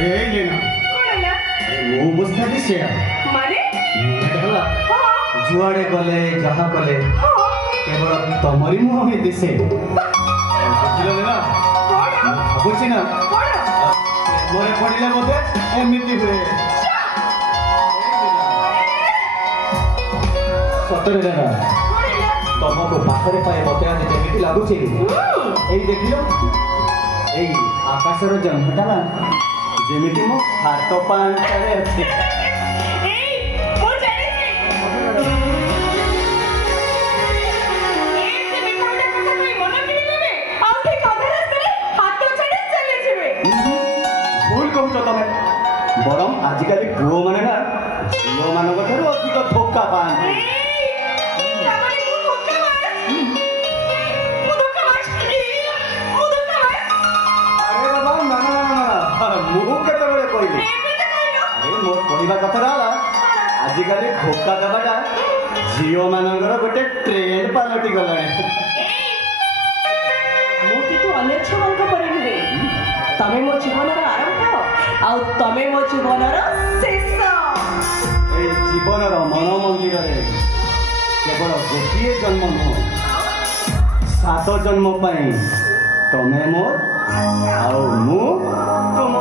ए लेना वो मुस्ता दिसे माने हला जुआड़े गले जहाँ गले केवल तमरी मुह में दिसे बुझिलो लेना बुझी ना मोरे पड़िले मते एमिति हुए सतरे लेना तुमको पाखरे पाए बतेरा दे जेमिति लागुची एई देखियो एई आकाशर जन्मटा ना जेमिति मो हाथ पांचरे अछि बरम आजिकल पुओ माने ना झील मान अधिक धोखा पाते अरे बाबा ना मुझे केतबेले कहली अरे मोर कहवा कथा आजिकल धोखा देवाटा झील मानकर गोटे ट्रेंड पलटि गलाने तमे मो जीवन आरंभ आउ तमे मो जीवन शेष जीवन मन मंदिर केवल गोटे जन्म नुह 7 जन्म तमे मोर आउ मु तुम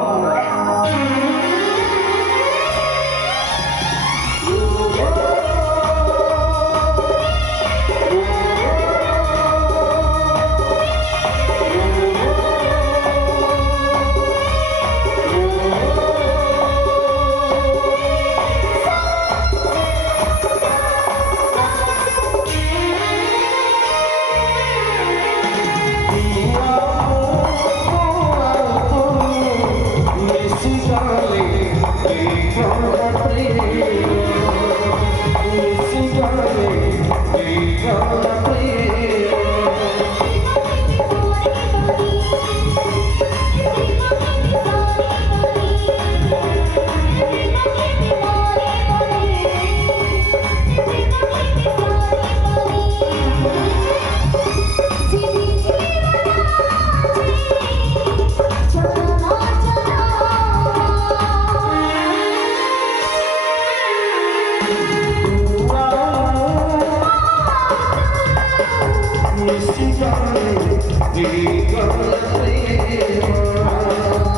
Missy darling, we gonna play.